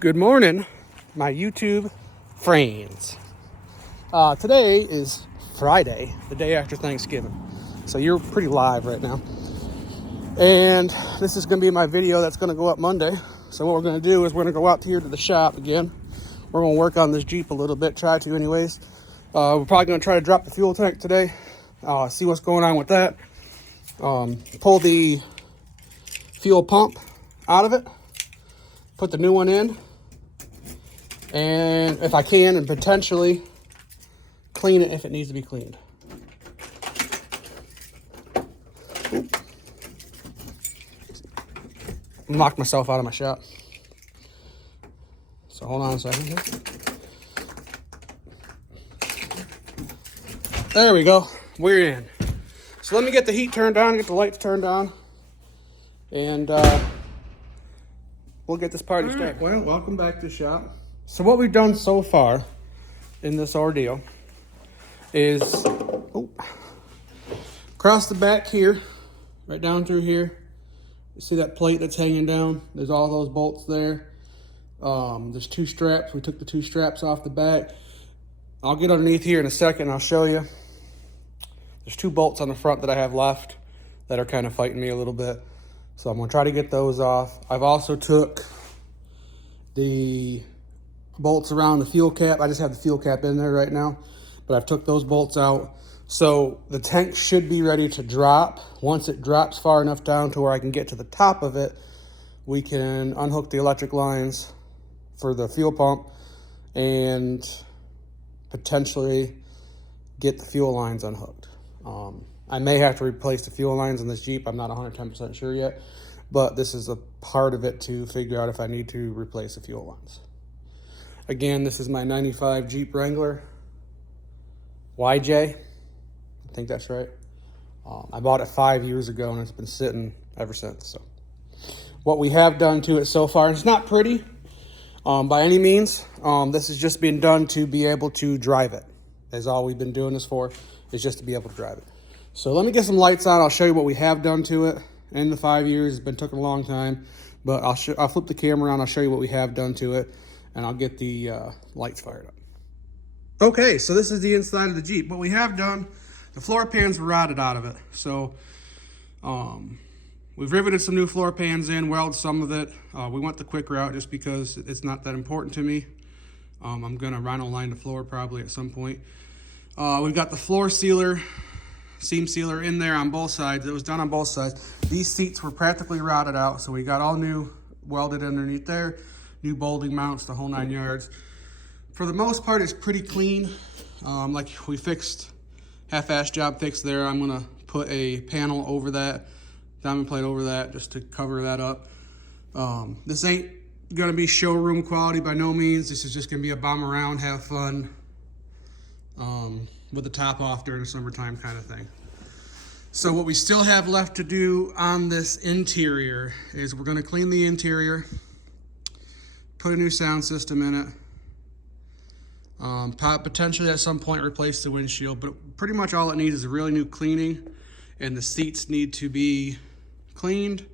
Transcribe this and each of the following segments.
Good morning, my YouTube friends. Today is Friday, the day after Thanksgiving. So you're pretty live right now. And this is going to be my video that's going to go up Monday. So what we're going to do is we're going to go out here to the shop again. We're going to work on this Jeep a little bit, try to anyways. We're probably going to try to drop the fuel tank today. See what's going on with that. Pull the fuel pump out of it. Put the new one in. And if I can, and potentially clean it if it needs to be cleaned. Oop. Knocked myself out of my shot. So hold on a second here. There we go. We're in. So let me get the heat turned on, get the lights turned on, and we'll get this party started. Well, welcome back to the shop. So what we've done so far in this ordeal is across the back here, right down through here. You see that plate that's hanging down? There's all those bolts there. There's two straps. We took the two straps off the back. I'll get underneath here in a second. I'll show you. There's two bolts on the front that I have left that are kind of fighting me a little bit. So I'm gonna try to get those off. I've also took the bolts around the fuel cap. I just have the fuel cap in there right now, but I've took those bolts out. So the tank should be ready to drop. Once it drops far enough down to where I can get to the top of it, we can unhook the electric lines for the fuel pump and potentially get the fuel lines unhooked. I may have to replace the fuel lines in this Jeep. I'm not 110% sure yet, but this is a part of it to figure out if I need to replace the fuel lines. Again, this is my 95 Jeep Wrangler YJ. I think that's right. I bought it 5 years ago and it's been sitting ever since. So what we have done to it so far, and it's not pretty by any means. This is just being done to be able to drive it. That's all we've been doing this for, is just to be able to drive it. So let me get some lights on. I'll show you what we have done to it in the 5 years. It's been taking a long time, but I'll flip the camera on. I'll show you what we have done to it, and I'll get the lights fired up. Okay, so this is the inside of the Jeep. What we have done, the floor pans were rotted out of it. So we've riveted some new floor pans in, welded some of it. We went the quick route just because it's not that important to me. I'm gonna rhino line the floor probably at some point. We've got the floor sealer, seam sealer in there on both sides. It was done on both sides. These seats were practically rotted out, so we got all new welded underneath there, new bolting mounts, the whole 9 yards. For the most part, it's pretty clean. Like we fixed, half-ass job fixed there. I'm gonna put a panel over that, diamond plate over that, just to cover that up. This ain't gonna be showroom quality by no means. This is just gonna be a bomb around, have fun, with the top off during the summertime kind of thing. So what we still have left to do on this interior is we're gonna clean the interior, put a new sound system in it, potentially at some point replace the windshield, but pretty much all it needs is a really new cleaning, and the seats need to be cleaned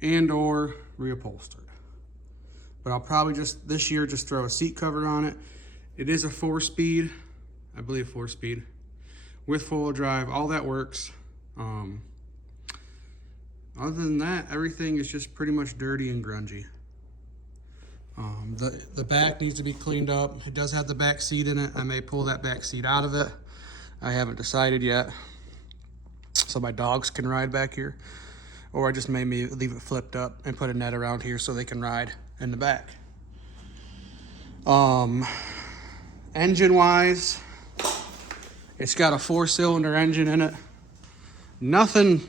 and or reupholstered. But I'll probably just this year just throw a seat cover on it. It is a 4-speed, I believe 4-speed, with 4-wheel drive. All that works. Other than that, everything is just pretty much dirty and grungy. The back needs to be cleaned up. It does have the back seat in it. I may pull that back seat out of it. I haven't decided yet. So my dogs can ride back here. Or I just may leave it flipped up and put a net around here so they can ride in the back. Engine-wise, it's got a 4-cylinder engine in it. Nothing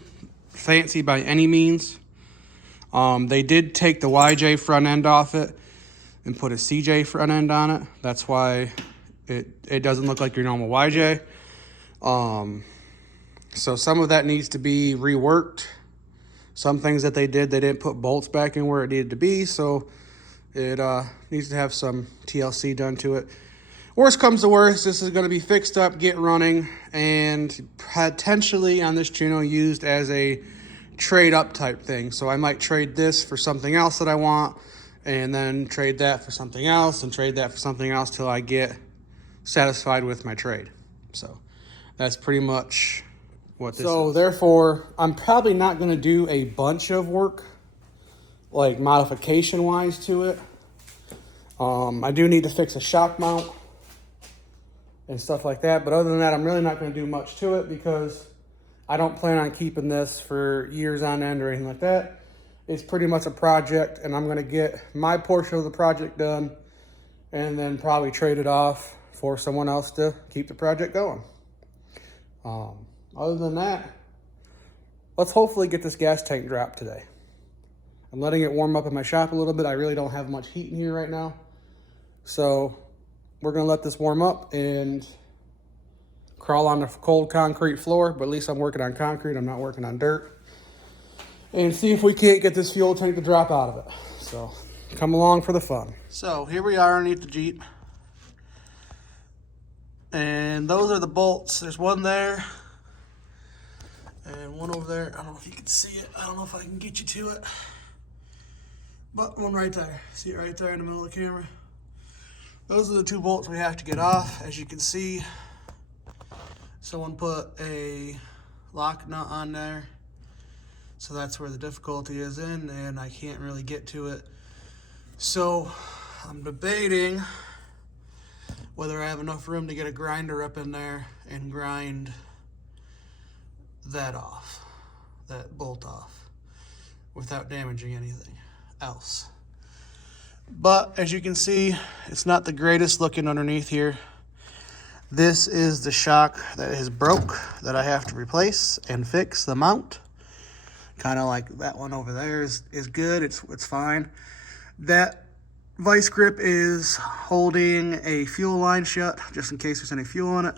fancy by any means. They did take the YJ front end off it and put a CJ front end on it. That's why it doesn't look like your normal YJ. So some of that needs to be reworked. Some things that they didn't put bolts back in where it needed to be, so it needs to have some TLC done to it. Worst comes to worst, this is going to be fixed up, get running, and potentially on this channel used as a trade up type thing. So I might trade this for something else that I want, and then trade that for something else and trade that for something else till I get satisfied with my trade. So that's pretty much what this is. So therefore, I'm probably not going to do a bunch of work, like modification wise to it. I do need to fix a shock mount and stuff like that. But other than that, I'm really not going to do much to it because I don't plan on keeping this for years on end or anything like that. It's pretty much a project, and I'm going to get my portion of the project done and then probably trade it off for someone else to keep the project going. Other than that, let's hopefully get this gas tank dropped today. I'm letting it warm up in my shop a little bit. I really don't have much heat in here right now. So we're going to let this warm up and crawl on the cold concrete floor, but at least I'm working on concrete. I'm not working on dirt. And see if we can't get this fuel tank to drop out of it. So come along for the fun. So here we are underneath the Jeep. And those are the bolts. There's one there and one over there. I don't know if you can see it. I don't know if I can get you to it. But one right there. See it right there in the middle of the camera? Those are the two bolts we have to get off. As you can see, someone put a lock nut on there. So that's where the difficulty is in, and I can't really get to it. So I'm debating whether I have enough room to get a grinder up in there and grind that off, that bolt off, without damaging anything else. But as you can see, it's not the greatest looking underneath here. This is the shock that is broke that I have to replace and fix the mount. Kind of like that one over there is good. It's fine. That vice grip is holding a fuel line shut just in case there's any fuel in it.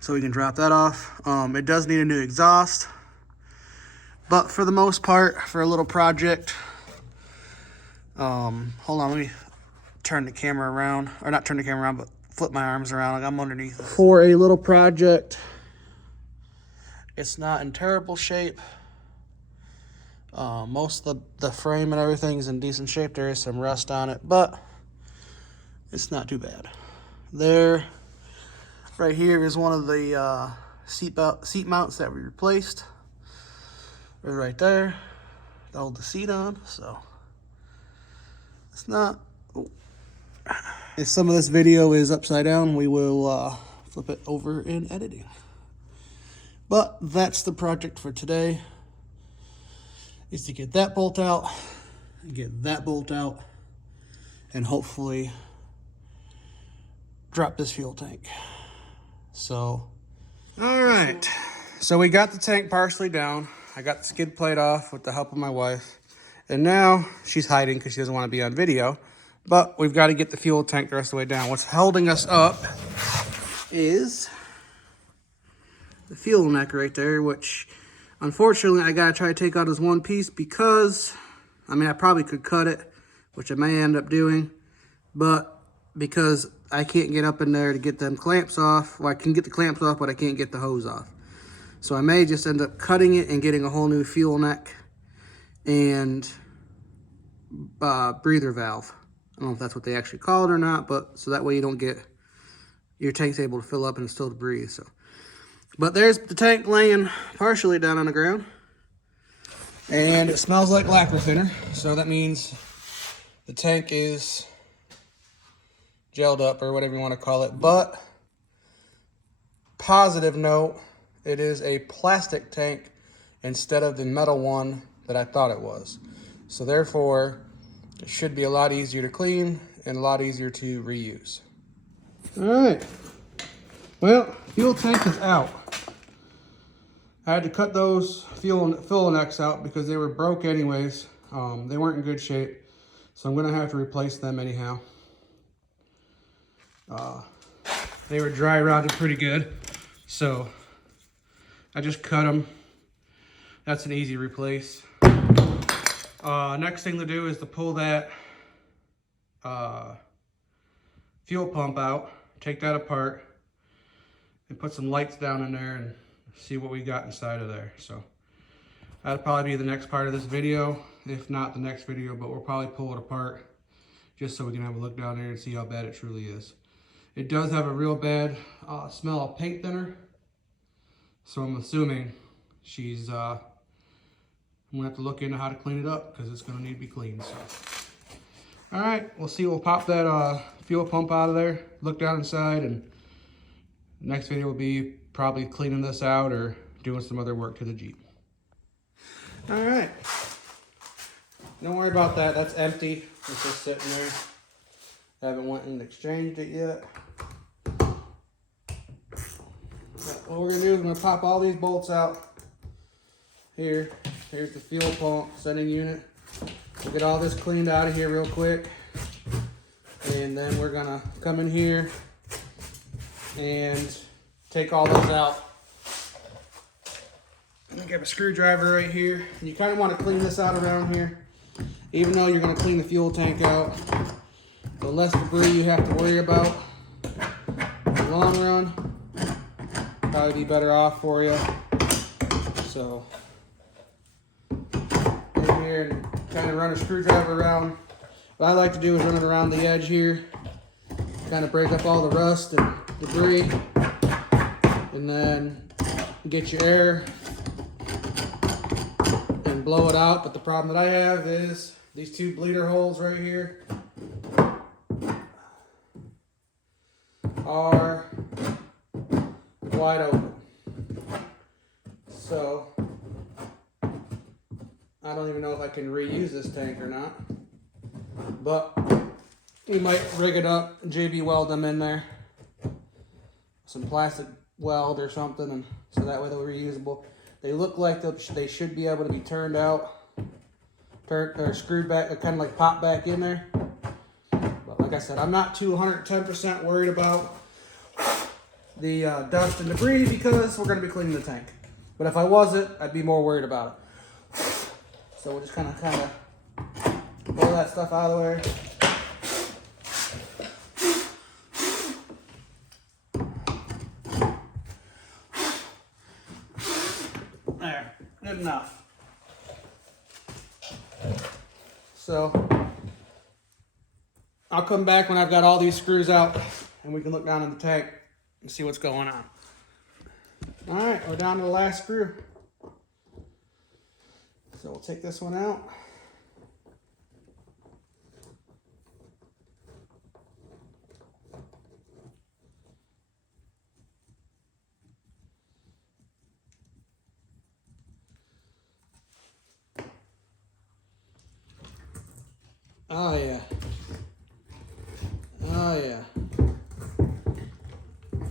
So we can drop that off. It does need a new exhaust. But for the most part, for a little project, hold on, let me turn the camera around. Or not turn the camera around, but flip my arms around like I'm underneath it. For a little project, it's not in terrible shape. Most of the frame and everything is in decent shape. There is some rust on it, but it's not too bad. There, right here is one of the seat mounts that we replaced. They're right there to hold the seat on, so it's not. Oh. If some of this video is upside down, we will flip it over in editing. But that's the project for today, is to get that bolt out, and get that bolt out, and hopefully drop this fuel tank. So, all right. So we got the tank partially down. I got the skid plate off with the help of my wife. And now she's hiding because she doesn't want to be on video. But we've got to get the fuel tank the rest of the way down. What's holding us up is the fuel neck right there, which unfortunately I got to try to take out as one piece because, I mean, I probably could cut it, which I may end up doing. But because I can't get up in there to get them clamps off, well, I can get the clamps off, but I can't get the hose off. So I may just end up cutting it and getting a whole new fuel neck and breather valve. I don't know if that's what they actually call it or not, but so that way you don't get, your tank's able to fill up and still breathe. So, but there's the tank laying partially down on the ground, and it smells like lacquer thinner. So that means the tank is gelled up or whatever you want to call it. But positive note, it is a plastic tank instead of the metal one that I thought it was. So therefore, it should be a lot easier to clean and a lot easier to reuse. All right. Well, fuel tank is out. I had to cut those fuel necks out because they were broke anyways. They weren't in good shape. So I'm gonna have to replace them anyhow. They were dry rotted pretty good. So I just cut them. That's an easy replace. Next thing to do is to pull that fuel pump out, take that apart, and put some lights down in there and see what we got inside of there. So that'll probably be the next part of this video, if not the next video, but we'll probably pull it apart just so we can have a look down there and see how bad it truly is. It does have a real bad smell of paint thinner, so I'm assuming she's, I'm gonna have to look into how to clean it up because it's gonna need to be cleaned. So, all right, we'll see. We'll pop that fuel pump out of there, look down inside, and next video will be probably cleaning this out or doing some other work to the Jeep. All right, don't worry about that. That's empty. It's just sitting there. Haven't went and exchanged it yet. But what we're gonna do is we're gonna pop all these bolts out. Here's the fuel pump sending unit. We'll get all this cleaned out of here real quick. And then we're gonna come in here and take all those out. I'm gonna grab a screwdriver right here. You kind of want to clean this out around here. Even though you're gonna clean the fuel tank out, the less debris you have to worry about in the long run, probably be better off for you. So, in here and kind of run a screwdriver around. What I like to do is run it around the edge here, kind of break up all the rust and debris, and then get your air and blow it out. But the problem that I have is these two bleeder holes right here are wide open. So I don't even know if I can reuse this tank or not, but you might rig it up, JB weld them in there, some plastic weld or something, and so that way they're reusable. They look like they should be able to be turned out, or screwed back, kind of like pop back in there. But like I said, I'm not 110% worried about the dust and debris because we're going to be cleaning the tank. But if I wasn't, I'd be more worried about it. So we'll just kind of blow that stuff out of the way. There, good enough. So I'll come back when I've got all these screws out and we can look down in the tank and see what's going on. All right, we're down to the last screw. So we'll take this one out. Oh yeah. Oh yeah.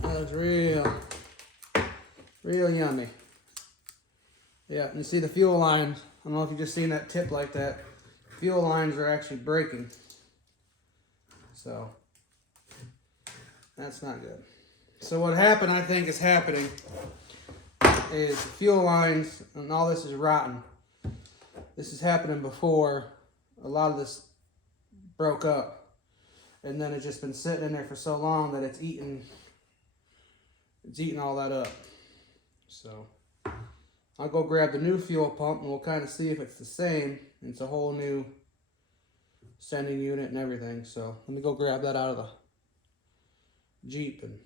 That's real yummy. Yeah, you see the fuel lines. I don't know if you've just seen that tip like that. Fuel lines are actually breaking. So that's not good. So what happened, I think is happening, is the fuel lines and all this is rotten. This is happening before a lot of this broke up, and then it's just been sitting in there for so long that it's eating all that up. So I'll go grab the new fuel pump and we'll kind of see if it's the same. It's a whole new sending unit and everything. So let me go grab that out of the Jeep and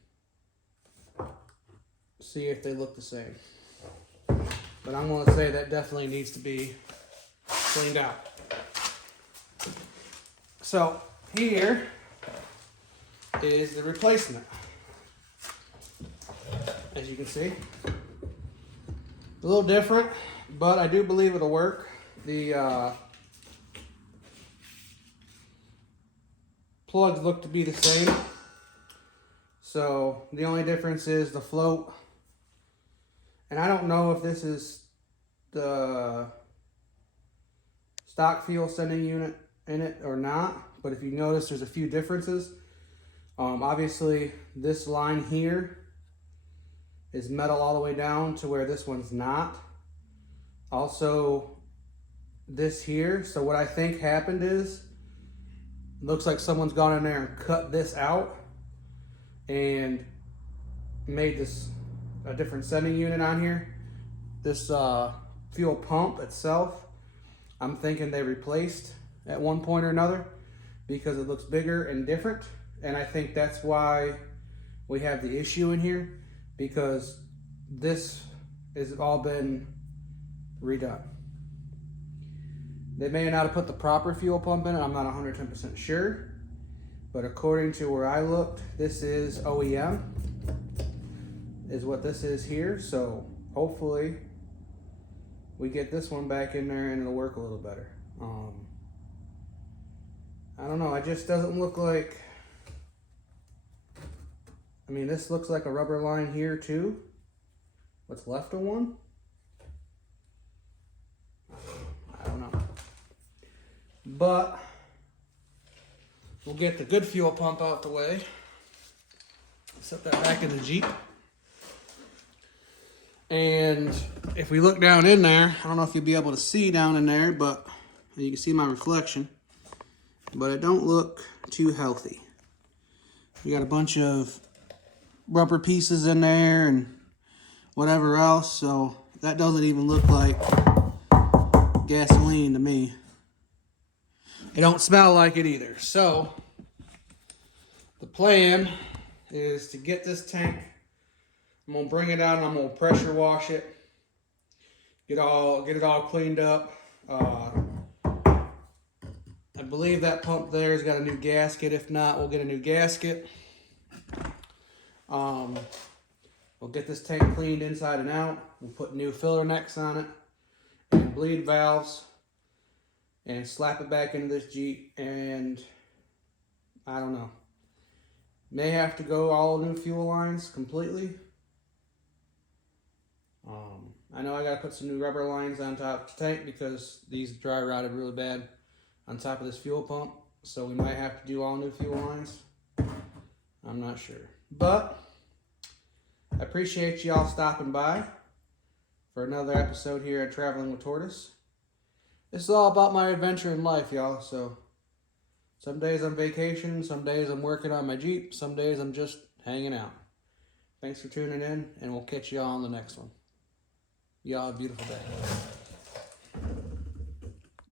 see if they look the same. But I'm going to say that definitely needs to be cleaned out. So here is the replacement. As you can see, a little different, but I do believe it'll work. The plugs look to be the same. So the only difference is the float. And I don't know if this is the stock fuel sending unit in it or not, but if you notice, there's a few differences. Obviously this line here is metal all the way down to where this one's not. Also this here, so what I think happened is, looks like someone's gone in there and cut this out and made this a different sending unit on here. This fuel pump itself, I'm thinking they replaced at one point or another because it looks bigger and different. And I think that's why we have the issue in here, because this has all been redone. They may not have put the proper fuel pump in it, I'm not 110% sure. But according to where I looked, this is OEM, is what this is here. So hopefully we get this one back in there and it'll work a little better. I don't know, it just doesn't look like, I mean, this looks like a rubber line here too. What's left of one? I don't know. But we'll get the good fuel pump out the way. Set that back in the Jeep. And if we look down in there, I don't know if you'll be able to see down in there, but you can see my reflection. But it don't look too healthy. You got a bunch of rubber pieces in there and whatever else, so that doesn't even look like gasoline to me. It don't smell like it either. So the plan is to get this tank. I'm gonna bring it out and I'm gonna pressure wash it. Get it all cleaned up. I believe that pump there has got a new gasket. If not, we'll get a new gasket. We'll get this tank cleaned inside and out. We'll put new filler necks on it and bleed valves and slap it back into this Jeep. And I don't know, may have to go all new fuel lines completely. I know I gotta put some new rubber lines on top of the tank because these dry rotted really bad on top of this fuel pump. So we might have to do all new fuel lines. I'm not sure. But I appreciate y'all stopping by for another episode here at Traveling with Tortoise. This is all about my adventure in life, y'all. So some days I'm vacationing, some days I'm working on my Jeep, some days I'm just hanging out. Thanks for tuning in, and we'll catch y'all on the next one. Y'all have a beautiful day.